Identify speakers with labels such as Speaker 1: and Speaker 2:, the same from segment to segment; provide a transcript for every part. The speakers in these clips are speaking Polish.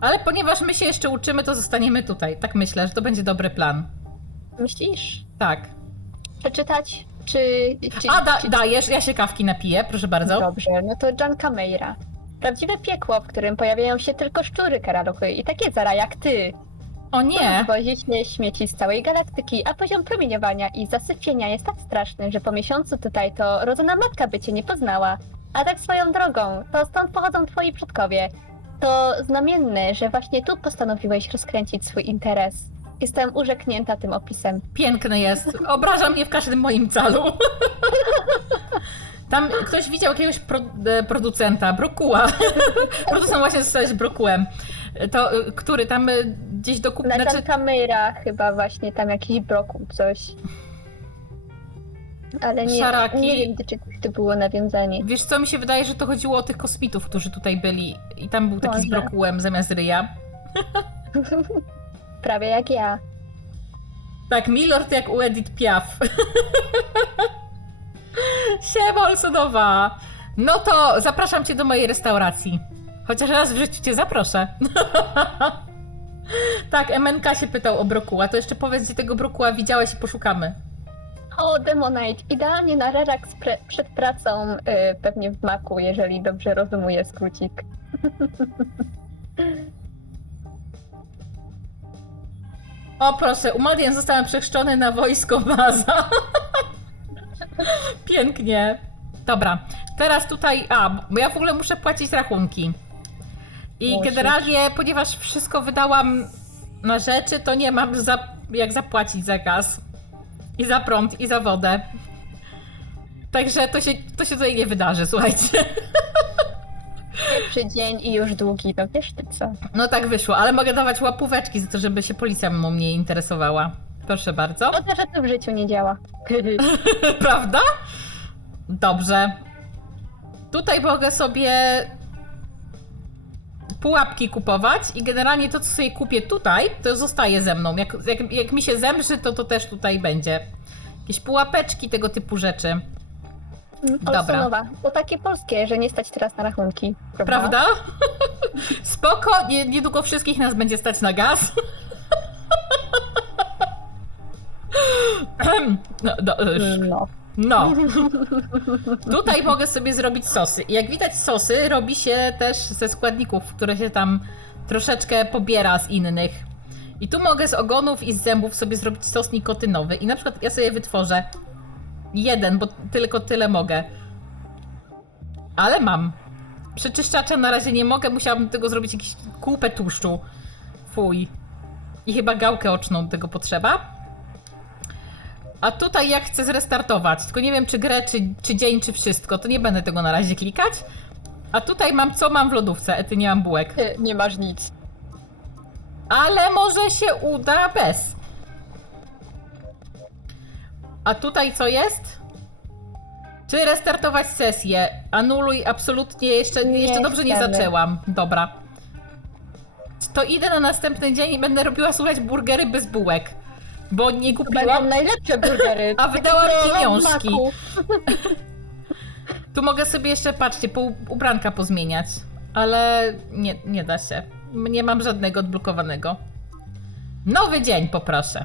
Speaker 1: Ale ponieważ my się jeszcze uczymy, to zostaniemy tutaj. Tak myślę, że to będzie dobry plan.
Speaker 2: Myślisz?
Speaker 1: Tak.
Speaker 2: Przeczytać? Czy... czy
Speaker 1: A, da,
Speaker 2: czy...
Speaker 1: dajesz, ja się kawki napiję, proszę bardzo.
Speaker 2: Dobrze, no to John Cameira. Prawdziwe piekło, w którym pojawiają się tylko szczury karaluchy i takie zara jak ty.
Speaker 1: O nie!
Speaker 2: Wozi się śmieci z całej galaktyki, a poziom promieniowania i zasypienia jest tak straszny, że po miesiącu tutaj to rodzona matka by cię nie poznała. A tak swoją drogą, to stąd pochodzą twoi przodkowie. To znamienne, że właśnie tu postanowiłeś rozkręcić swój interes. Jestem urzeknięta tym opisem.
Speaker 1: Piękny jest. Obraża mnie w każdym moim calu. Tam ktoś widział jakiegoś pro, e, producenta, brokuła. Producent właśnie zostałeś brokułem. To, e, który tam e, gdzieś dokup...
Speaker 2: Na
Speaker 1: Znaczy.
Speaker 2: Cameira chyba właśnie tam jakiś brokuł coś. Ale nie,
Speaker 1: Szaraki.
Speaker 2: nie wiem, do czegoś to było nawiązanie.
Speaker 1: wiesz co, mi się wydaje, że to chodziło o tych kosmitów, którzy tutaj byli. I tam był taki z
Speaker 2: Może.
Speaker 1: brokułem zamiast ryja.
Speaker 2: Prawie jak ja.
Speaker 1: Tak, Milord jak u Edith Piaf. Siema Olsonowa. No to zapraszam cię do mojej restauracji. Chociaż raz w życiu cię zaproszę. tak, MNK się pytał o brokuła. To jeszcze powiedz, gdzie tego brokuła widziałeś i poszukamy.
Speaker 2: O, Demonite, idealnie na relaks pre- przed pracą, y, pewnie w maku, jeżeli dobrze rozumuję skrócik.
Speaker 1: O proszę, Umadian zostałem przechrzczony na wojsko Maza. Pięknie. Dobra, teraz tutaj, a, bo ja w ogóle muszę płacić rachunki. I
Speaker 2: Musisz.
Speaker 1: generalnie, ponieważ wszystko wydałam na rzeczy, to nie mam za, jak zapłacić za gaz. I za prąd, i za wodę. Także to się, to się tutaj nie wydarzy, słuchajcie.
Speaker 2: Pierwszy dzień i już długi, no wiesz ty co.
Speaker 1: No tak wyszło, ale mogę dawać łapóweczki za to, żeby się policja mną mnie interesowała. Proszę bardzo.
Speaker 2: O to, że to w życiu nie działa.
Speaker 1: Prawda? Dobrze. Tutaj mogę sobie pułapki kupować i generalnie to, co sobie kupię tutaj, to zostaje ze mną. Jak, jak, jak mi się zemrzy, to to też tutaj będzie. Jakieś pułapeczki, tego typu rzeczy. Dobra.
Speaker 2: Olsonowa, to takie polskie, że nie stać teraz na rachunki.
Speaker 1: Prawda? Spoko, nie, niedługo wszystkich nas będzie stać na gaz. No, do,
Speaker 2: No.
Speaker 1: No. Tutaj mogę sobie zrobić sosy. Jak widać, sosy robi się też ze składników, które się tam troszeczkę pobiera z innych. I tu mogę z ogonów i z zębów sobie zrobić sos nikotynowy. I na przykład ja sobie wytworzę jeden, bo tylko tyle mogę. Ale mam. Przeczyszczacza na razie nie mogę, musiałabym tego zrobić jakiś kupę tłuszczu. Fuj. I chyba gałkę oczną tego potrzeba. A tutaj jak chcę zrestartować, tylko nie wiem czy grę, czy, czy dzień, czy wszystko, to nie będę tego na razie klikać. A tutaj mam, co mam w lodówce, ety nie mam bułek.
Speaker 2: Ty, Nie masz nic.
Speaker 1: Ale może się uda bez. A tutaj co jest? Czy restartować sesję? Anuluj absolutnie, jeszcze,
Speaker 2: Nie
Speaker 1: jeszcze dobrze nie
Speaker 2: chcemy.
Speaker 1: zaczęłam. Dobra. To idę na następny dzień i będę robiła, słuchać, burgery bez bułek. Bo nie
Speaker 2: Będą
Speaker 1: kupiłam.
Speaker 2: najlepsze burgery.
Speaker 1: A wydałam pieniążki. Tu mogę sobie jeszcze, patrzcie, pół ubranka pozmieniać. Ale nie, nie da się. Nie mam żadnego odblokowanego. Nowy dzień, poproszę.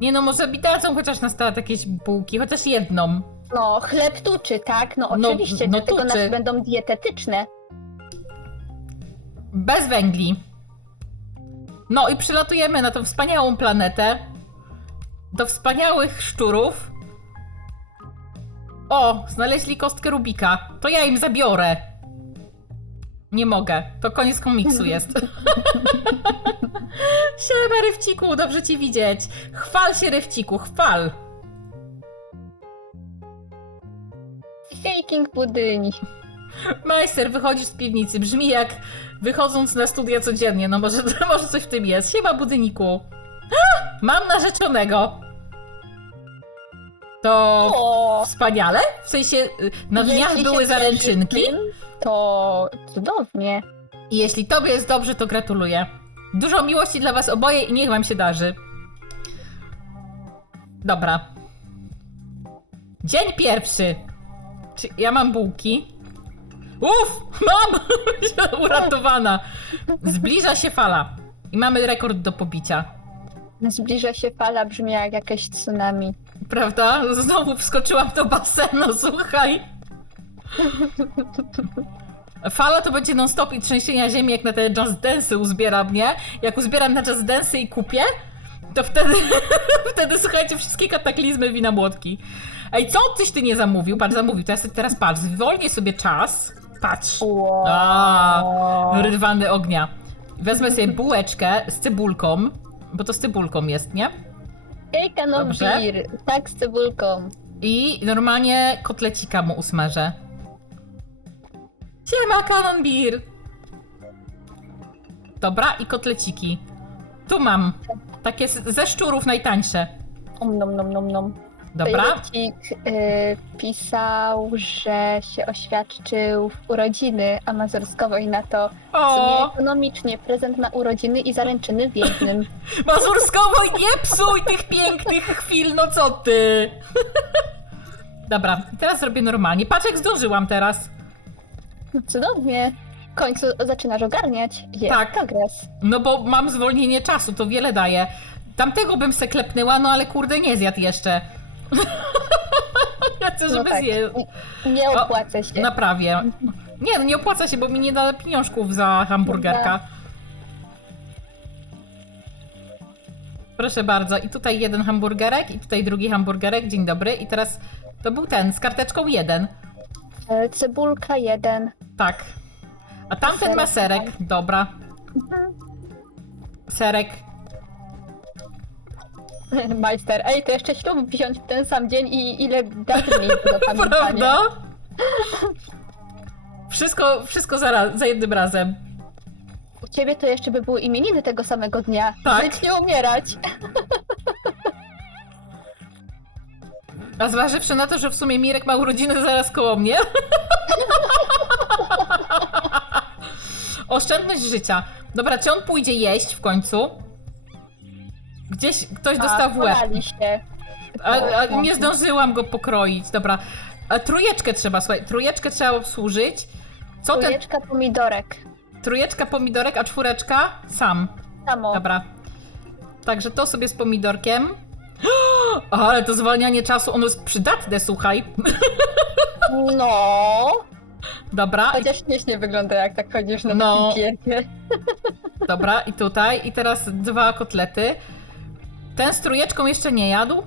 Speaker 1: Nie no, może mi dadzą chociaż na start jakieś bułki, chociaż jedną.
Speaker 2: No, chleb tuczy, tak? No
Speaker 1: No,
Speaker 2: oczywiście,
Speaker 1: no
Speaker 2: dlatego
Speaker 1: tuczy.
Speaker 2: nas będą dietetyczne.
Speaker 1: Bez węgli. No i przylatujemy na tą wspaniałą planetę. Do wspaniałych szczurów. O, znaleźli kostkę Rubika. To ja im zabiorę. Nie mogę. To koniec komiksu jest. Siema, Rywciku, dobrze cię widzieć. Chwal się, Rywciku, chwal.
Speaker 2: Shaking budyni.
Speaker 1: Majster, wychodzisz z piwnicy. Brzmi jak wychodząc na studia codziennie. No może, może coś w tym jest. Siema, budyniku. Mam narzeczonego. To
Speaker 2: O,
Speaker 1: wspaniale? W sensie y, na dniach
Speaker 2: jeśli
Speaker 1: były zaręczynki.
Speaker 2: tym, To cudownie.
Speaker 1: I jeśli tobie jest dobrze, to gratuluję. Dużo miłości dla was oboje i niech wam się darzy. Dobra. Dzień pierwszy. Czy ja mam bułki? Uff, mam! Uratowana. Zbliża się fala. I mamy rekord do pobicia.
Speaker 2: Zbliża się fala, brzmi jak jakieś tsunami.
Speaker 1: Prawda? Znowu wskoczyłam do basenu, słuchaj. Fala to będzie non-stop i trzęsienia ziemi, jak na te Just Dance'y uzbieram, nie? Jak uzbieram na Just Dance'y i kupię, to wtedy, wtedy słuchajcie, wszystkie kataklizmy wina młotki. Ej, co tyś ty nie zamówił? Patrz, zamówił. Sobie teraz patrz, zwolnię sobie czas. Patrz.
Speaker 2: Wow.
Speaker 1: A, rydwany ognia. Wezmę sobie bułeczkę z cebulką, bo to z cebulką jest, nie?
Speaker 2: No
Speaker 1: Dobrze.
Speaker 2: bir. Tak, z cebulką.
Speaker 1: I normalnie kotlecika mu usmażę. Siema, Canon Beer! Dobra, i kotleciki. Tu mam. Takie ze szczurów najtańsze.
Speaker 2: Om nom nom nom nom.
Speaker 1: Dobra?
Speaker 2: Y, pisał, że się oświadczył w urodziny amazurskowo i na to w sumie
Speaker 1: O!
Speaker 2: ekonomicznie prezent na urodziny i zaręczyny w jednym.
Speaker 1: Mazurskowo nie psuj tych pięknych chwil, no co ty? Dobra, teraz zrobię normalnie. Patrz jak zdążyłam teraz.
Speaker 2: No Cudownie. W końcu zaczynasz ogarniać. Jest
Speaker 1: Tak.
Speaker 2: progres.
Speaker 1: No bo mam zwolnienie czasu, to wiele daje. Tamtego bym se klepnęła, no ale kurde nie zjadł jeszcze. Ja chcę,
Speaker 2: No
Speaker 1: żeby
Speaker 2: tak.
Speaker 1: zjadł.
Speaker 2: Nie- opłaca się.
Speaker 1: Naprawię. Nie, no nie opłaca się, bo mi nie da pieniążków za hamburgerka. Proszę bardzo. I tutaj jeden hamburgerek, i tutaj drugi hamburgerek. Dzień dobry. I teraz to był ten z karteczką jeden.
Speaker 2: E, Cebulka jeden.
Speaker 1: Tak. A tamten ma serek. Dobra.
Speaker 2: Mhm.
Speaker 1: Serek.
Speaker 2: Majster, ej, to jeszcze ślub wziąć w ten sam dzień i ile dat mniej do pamiętania.
Speaker 1: Prawda? Wszystko, wszystko za, za jednym razem.
Speaker 2: U ciebie to jeszcze by były imieniny tego samego dnia.
Speaker 1: Tak.
Speaker 2: Żyć nie umierać.
Speaker 1: A zważywszy na to, że w sumie Mirek ma urodziny zaraz koło mnie. Oszczędność życia. Dobra, czy on pójdzie jeść w końcu? Gdzieś ktoś dostał w łeb.
Speaker 2: się.
Speaker 1: A, a nie zdążyłam go pokroić. Dobra. A trójeczkę trzeba, słuchaj, trójeczkę trzeba obsłużyć. Co ten?
Speaker 2: Trójeczka pomidorek.
Speaker 1: Trójeczka pomidorek, a czwóreczka sam.
Speaker 2: Samo.
Speaker 1: Dobra. Także to sobie z pomidorkiem. Ale to zwalnianie czasu, ono jest przydatne, słuchaj.
Speaker 2: No.
Speaker 1: Dobra,
Speaker 2: Chociaż śmiesznie wygląda, jak tak chodzisz na
Speaker 1: No.
Speaker 2: takim
Speaker 1: dobra, i tutaj. I teraz dwa kotlety. Ten z trójeczką jeszcze nie jadł.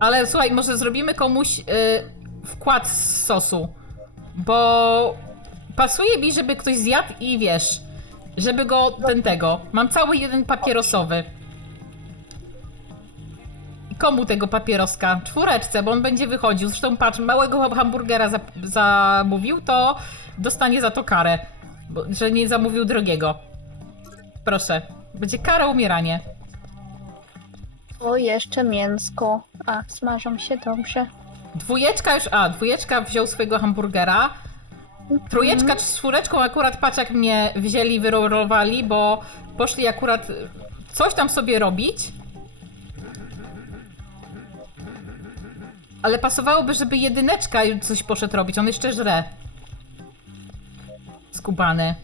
Speaker 1: Ale słuchaj, może zrobimy komuś y, wkład z sosu. Bo pasuje mi, żeby ktoś zjadł i wiesz, żeby go ten tego. Mam cały jeden papierosowy. Komu tego papieroska? Czwóreczce, bo on będzie wychodził. Zresztą patrz, małego hamburgera za, zamówił, to dostanie za to karę. Bo, że nie zamówił drogiego. Proszę. Będzie kara umieranie.
Speaker 2: O, jeszcze mięsko. A, smażą się dobrze.
Speaker 1: Dwójeczka już, a, dwójeczka wziął swojego hamburgera. Trójeczka z czwóreczką akurat patrz jak mnie wzięli, wyrolowali, bo poszli akurat coś tam sobie robić. Ale pasowałoby, żeby jedyneczka coś poszedł robić. On jeszcze żre. Skubany.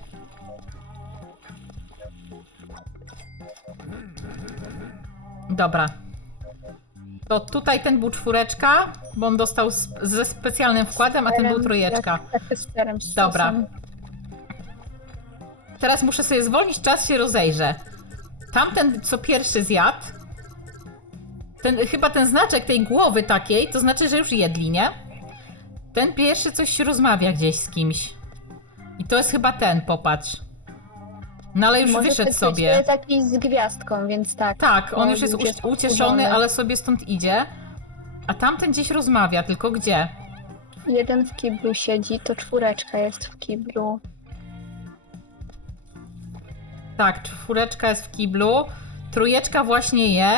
Speaker 1: Dobra. To tutaj ten był czwóreczka, bo on dostał ze specjalnym wkładem, a ten był trójeczka. Dobra. Teraz muszę sobie zwolnić czas, się rozejrzę. Tamten, co pierwszy zjadł, ten, chyba ten znaczek tej głowy takiej, to znaczy, że już jedli, nie? Ten pierwszy coś rozmawia gdzieś z kimś. I to jest chyba ten, popatrz. No ale już
Speaker 2: Może
Speaker 1: wyszedł
Speaker 2: być
Speaker 1: sobie.
Speaker 2: taki z gwiazdką, więc tak.
Speaker 1: Tak, on
Speaker 2: O,
Speaker 1: już jest ucieszony,
Speaker 2: wkurzony.
Speaker 1: ale sobie stąd idzie. A tamten gdzieś rozmawia, tylko gdzie?
Speaker 2: Jeden w kiblu siedzi, to czwóreczka jest w kiblu.
Speaker 1: Tak, czwóreczka jest w kiblu, trójeczka właśnie je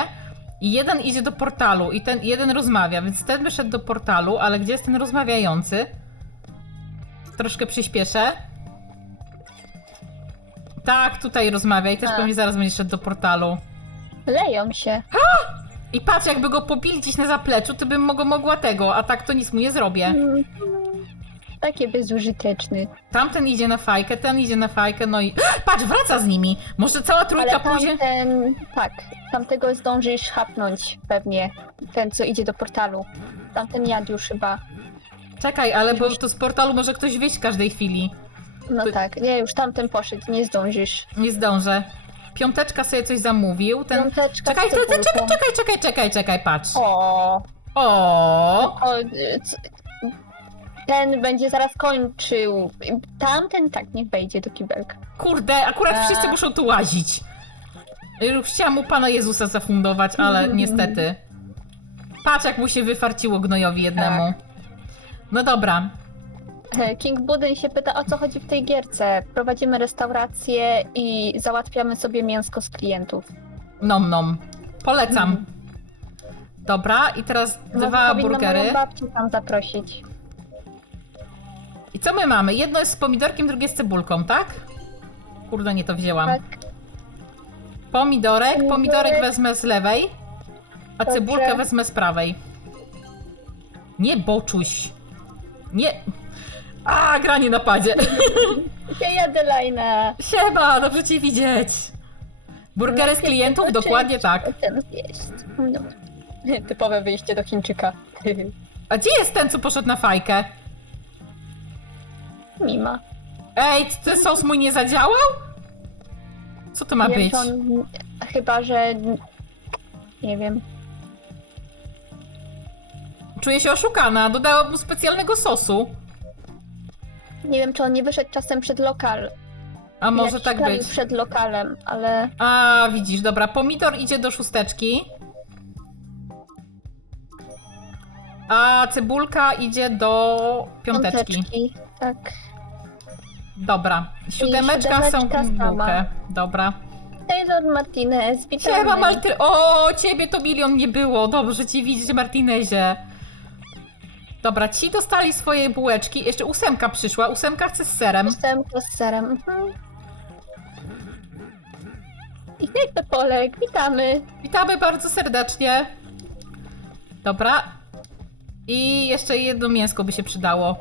Speaker 1: i jeden idzie do portalu i ten jeden rozmawia, więc ten wyszedł do portalu, ale gdzie jest ten rozmawiający? Troszkę przyspieszę. Tak, tutaj rozmawia i też
Speaker 2: A.
Speaker 1: pewnie zaraz będzie szedł do portalu.
Speaker 2: Leją się.
Speaker 1: I patrz, jakby go popili gdzieś na zapleczu, to bym mogła, mogła tego, a tak to nic mu nie zrobię.
Speaker 2: Mm, Takie bezużyteczny.
Speaker 1: Tamten idzie na fajkę, ten idzie na fajkę, no i... Patrz, wraca z nimi! Może cała trójka
Speaker 2: Ale
Speaker 1: pójdzie...
Speaker 2: tamten, tak, tamtego zdążysz chapnąć pewnie. Ten, co idzie do portalu. Tamten jadł już chyba.
Speaker 1: Czekaj, ale bo to z portalu może ktoś wyjść w każdej chwili.
Speaker 2: No
Speaker 1: To-
Speaker 2: tak, nie, już tamten poszedł, nie zdążysz.
Speaker 1: Nie zdążę. Piąteczka sobie coś zamówił, ten...
Speaker 2: Piąteczka
Speaker 1: Czekaj, czekaj, czekaj, czekaj, czekaj, czekaj, czekaj, patrz.
Speaker 2: O,
Speaker 1: O,
Speaker 2: o, ten będzie zaraz kończył. Tamten tak, niech wejdzie do kibelka.
Speaker 1: kurde, akurat
Speaker 2: A.
Speaker 1: wszyscy muszą tu łazić. Chciałam mu Pana Jezusa zafundować, ale niestety. Patrz, jak mu się wyfarciło gnojowi jednemu.
Speaker 2: Tak.
Speaker 1: No dobra,
Speaker 2: King Budyn się pyta, o co chodzi w tej gierce. Prowadzimy restaurację i załatwiamy sobie mięsko z klientów.
Speaker 1: nom nom. Polecam.
Speaker 2: Mhm.
Speaker 1: Dobra, i teraz
Speaker 2: Może
Speaker 1: dwa
Speaker 2: powinna
Speaker 1: burgery.
Speaker 2: moją babcię tam zaprosić.
Speaker 1: I co my mamy? Jedno jest z pomidorkiem, drugie z cebulką, tak? Kurde, nie to wzięłam.
Speaker 2: Tak,
Speaker 1: Pomidorek,
Speaker 2: Pomidorek.
Speaker 1: pomidorek wezmę z lewej, a
Speaker 2: Dobrze.
Speaker 1: cebulkę wezmę z prawej. Nie boczuś. Nie. A, granie na padzie.
Speaker 2: ja jadę lajna.
Speaker 1: Siema, dobrze cię widzieć. Burgery z klientów, dokładnie tak.
Speaker 2: Ten zjeść. No. Typowe wyjście do Chińczyka.
Speaker 1: A gdzie jest ten, co poszedł na fajkę?
Speaker 2: Mima.
Speaker 1: Ej, ten sos mój nie zadziałał? Co to ma
Speaker 2: Wiem,
Speaker 1: być?
Speaker 2: on, chyba, że... Nie wiem.
Speaker 1: Czuję się oszukana, dodałam mu specjalnego sosu.
Speaker 2: Nie wiem, czy on nie wyszedł czasem przed lokal.
Speaker 1: A może
Speaker 2: Jakiś
Speaker 1: tak
Speaker 2: plan
Speaker 1: być.
Speaker 2: przed lokalem, ale...
Speaker 1: A, widzisz, dobra, pomidor idzie do szósteczki. A cebulka idzie do piąteczki.
Speaker 2: Piąteczki, Tak.
Speaker 1: Dobra. Siódemeczka są
Speaker 2: siódemeczka
Speaker 1: bułkę.
Speaker 2: sama.
Speaker 1: Dobra.
Speaker 2: Taylor Martinez, witamy.
Speaker 1: Siema Marty... O, ciebie to milion nie było. Dobrze cię widzieć, Martinezie. Dobra, ci dostali swoje bułeczki. Jeszcze ósemka przyszła. Ósemka chce z serem.
Speaker 2: Ósemka z serem. Mhm. I to Polek, witamy.
Speaker 1: Witamy bardzo serdecznie. Dobra. I jeszcze jedno mięsko by się przydało.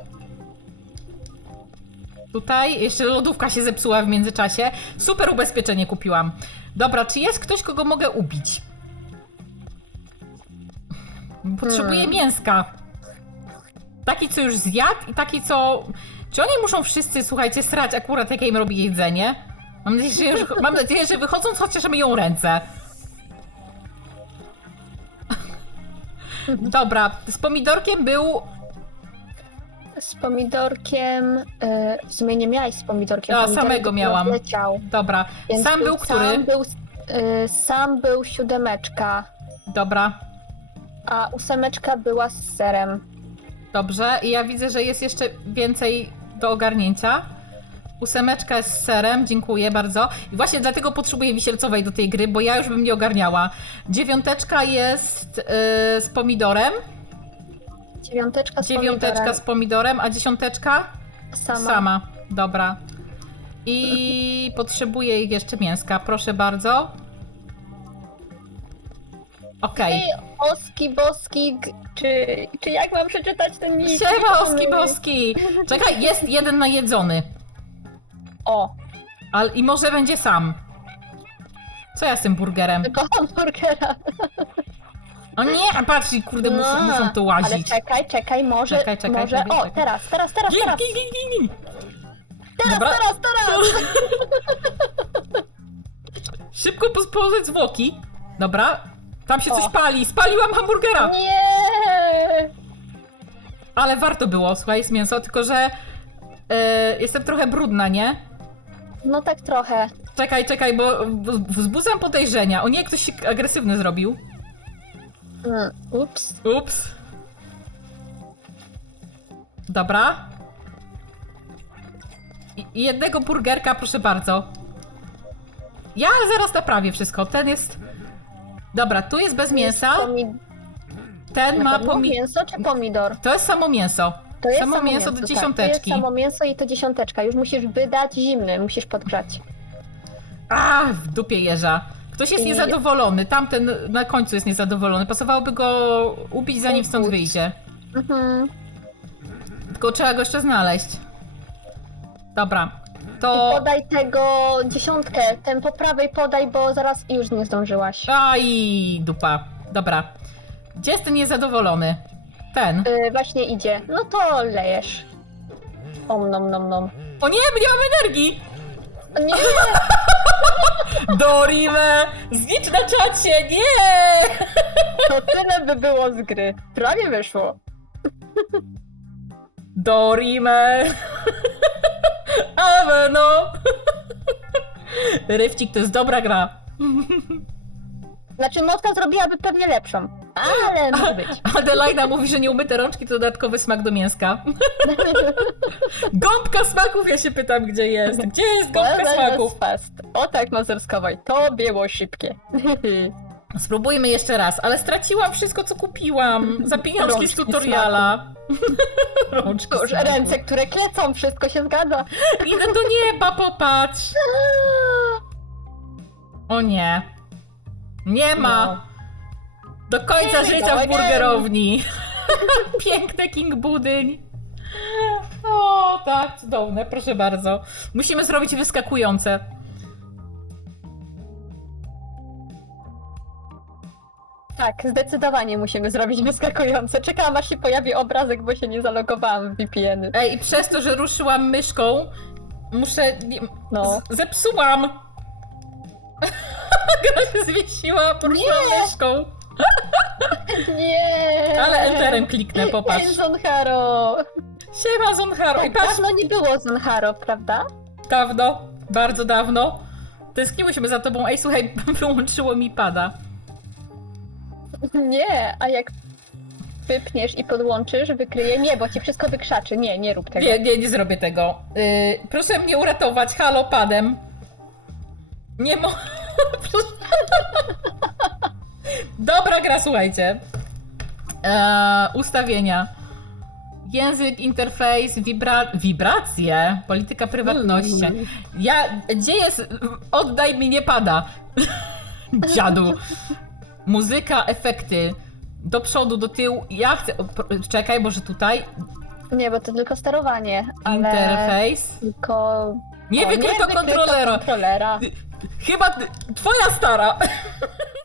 Speaker 1: Tutaj jeszcze lodówka się zepsuła w międzyczasie. Super ubezpieczenie kupiłam. Dobra, czy jest ktoś, kogo mogę ubić? Potrzebuję
Speaker 2: Hmm.
Speaker 1: mięska. Taki, co już zjadł i taki, co... Czy oni muszą wszyscy, słuchajcie, srać akurat, jakie im robi jedzenie? Mam nadzieję, że, mam nadzieję, że wychodząc chociaż myją ręce. Dobra, z pomidorkiem był.
Speaker 2: Z pomidorkiem. y, w sumie nie miałeś z pomidorkiem.
Speaker 1: A,
Speaker 2: pomidorek
Speaker 1: samego miałam.
Speaker 2: Leciał,
Speaker 1: Dobra, sam był który?
Speaker 2: Sam był, y, sam był siódemeczka,
Speaker 1: Dobra,
Speaker 2: a ósemeczka była z serem.
Speaker 1: Dobrze. I ja widzę, że jest jeszcze więcej do ogarnięcia. Ósemeczka jest z serem, dziękuję bardzo. I właśnie dlatego potrzebuję wisielcowej do tej gry, bo ja już bym nie ogarniała. Dziewiąteczka jest yy, z pomidorem.
Speaker 2: Dziewiąteczka z
Speaker 1: Dziewiąteczka
Speaker 2: pomidorem.
Speaker 1: z pomidorem, a dziesiąteczka
Speaker 2: Sama.
Speaker 1: Sama. Dobra. I potrzebuję jeszcze mięska, proszę bardzo. Okej.
Speaker 2: Ej, Oski Boski, g- czy, czy jak mam przeczytać ten nick?
Speaker 1: Siema, Oski Boski! Czekaj, jest jeden najedzony.
Speaker 2: O,
Speaker 1: Ale, I może będzie sam. Co ja z tym burgerem?
Speaker 2: tylko hamburgera.
Speaker 1: O nie, patrz, kurde, muszą,
Speaker 2: No,
Speaker 1: muszą tu
Speaker 2: Ale
Speaker 1: łazić.
Speaker 2: czekaj, czekaj, może,
Speaker 1: Czekaj, czekaj,
Speaker 2: może,
Speaker 1: czekaj,
Speaker 2: o,
Speaker 1: czekaj.
Speaker 2: teraz, teraz, teraz,
Speaker 1: Gin,
Speaker 2: teraz,
Speaker 1: gin, gin, gin, gin.
Speaker 2: teraz,
Speaker 1: Dobra.
Speaker 2: teraz, teraz.
Speaker 1: Szybko pospołać zwłoki. Dobra. Tam się
Speaker 2: O.
Speaker 1: coś pali. Spaliłam hamburgera.
Speaker 2: Nie!
Speaker 1: Ale warto było, słuchaj, jest mięso, tylko że e, jestem trochę brudna, nie?
Speaker 2: No tak trochę.
Speaker 1: Czekaj, czekaj, bo w- wzbudzam podejrzenia. O nie, ktoś się agresywny zrobił.
Speaker 2: Mm, ups.
Speaker 1: Ups. Dobra. I i jednego burgerka, proszę bardzo. Ja zaraz naprawię wszystko. Ten jest. Dobra, tu jest bez mięsa.
Speaker 2: Pomi-
Speaker 1: Ten ma
Speaker 2: pewno
Speaker 1: pomi...
Speaker 2: mięso czy pomidor?
Speaker 1: To jest samo mięso.
Speaker 2: To jest
Speaker 1: Samo
Speaker 2: samo,
Speaker 1: mięso do
Speaker 2: Tak, to
Speaker 1: dziesiąteczki.
Speaker 2: jest samo mięso i to dziesiąteczka. Już musisz wydać zimny, musisz podgrzać.
Speaker 1: A, w dupie jeża. Ktoś jest
Speaker 2: I-
Speaker 1: niezadowolony. Tamten na końcu jest niezadowolony. Pasowałoby go ubić, zanim stąd wyjdzie.
Speaker 2: Mhm.
Speaker 1: Tylko trzeba go jeszcze znaleźć. Dobra.
Speaker 2: I
Speaker 1: To...
Speaker 2: podaj tego dziesiątkę, ten po prawej podaj, bo zaraz już nie zdążyłaś.
Speaker 1: Aj, dupa. Dobra. Gdzie jest ten niezadowolony? Ten.
Speaker 2: Yy, właśnie idzie. No to lejesz. Om nom nom nom.
Speaker 1: O nie, nie mam energii!
Speaker 2: Nie!
Speaker 1: Dorime! Znicz na czacie! Nie!
Speaker 2: To tyle by było z gry. Prawie wyszło.
Speaker 1: Dorime! Ale no! Ryfcik to jest dobra gra.
Speaker 2: Znaczy, Motka zrobiłaby pewnie lepszą. Ale może być.
Speaker 1: Mówi, że nieumyte rączki to dodatkowy smak do mięska. Gąbka smaków, ja się pytam, gdzie jest. Gdzie jest gąbka smaków?
Speaker 2: fast. O tak, Mazurskowej. To było szybkie.
Speaker 1: Spróbujmy jeszcze raz, ale straciłam wszystko, co kupiłam. Za pieniążki z
Speaker 2: Rączki
Speaker 1: tutoriala. Rączki
Speaker 2: ręce, które klecą, wszystko się zgadza.
Speaker 1: Idę do nieba, popatrz. O nie. Nie ma.
Speaker 2: No.
Speaker 1: Do końca życia w burgerowni. Piękny King Budyń. O, tak, cudowne, proszę bardzo. Musimy zrobić wyskakujące.
Speaker 2: Tak, zdecydowanie musimy zrobić wyskakujące. Czekałam aż się pojawi obrazek, bo się nie zalogowałam w VPN-y.
Speaker 1: Ej, i przez to, że ruszyłam myszką, muszę...
Speaker 2: No.
Speaker 1: z- Zepsułam! Gra się zwiesiła, poruszyłam
Speaker 2: Nie!
Speaker 1: myszką.
Speaker 2: Nie!
Speaker 1: Ale enterem kliknę, popatrz.
Speaker 2: Zonharo!
Speaker 1: Siema, Zonharo. I
Speaker 2: Tak,
Speaker 1: patrz,
Speaker 2: dawno nie było Zonharo, prawda?
Speaker 1: dawno, bardzo dawno. Tęskniłyśmy za tobą. Ej, słuchaj, wyłączyło mi pada.
Speaker 2: Nie, a jak wypniesz i podłączysz, wykryje. Nie, bo ci wszystko wykrzaczy. Nie, nie rób tego.
Speaker 1: Nie, nie, nie zrobię tego. Yy, proszę mnie uratować, halo, padem. Nie mo... Dobra gra, słuchajcie. Eee, ustawienia. Język, interfejs, wibra... wibracje, polityka prywatności.
Speaker 2: Mm.
Speaker 1: Ja, gdzie jest... Oddaj mi, nie pada. Dziadu. Muzyka, efekty. Do przodu, do tyłu. Ja chcę... o, Czekaj, może tutaj.
Speaker 2: Nie, bo to tylko sterowanie.
Speaker 1: Interfejs.
Speaker 2: tylko.
Speaker 1: Nie wykryto kontrolera.
Speaker 2: kontrolera.
Speaker 1: Chyba twoja stara.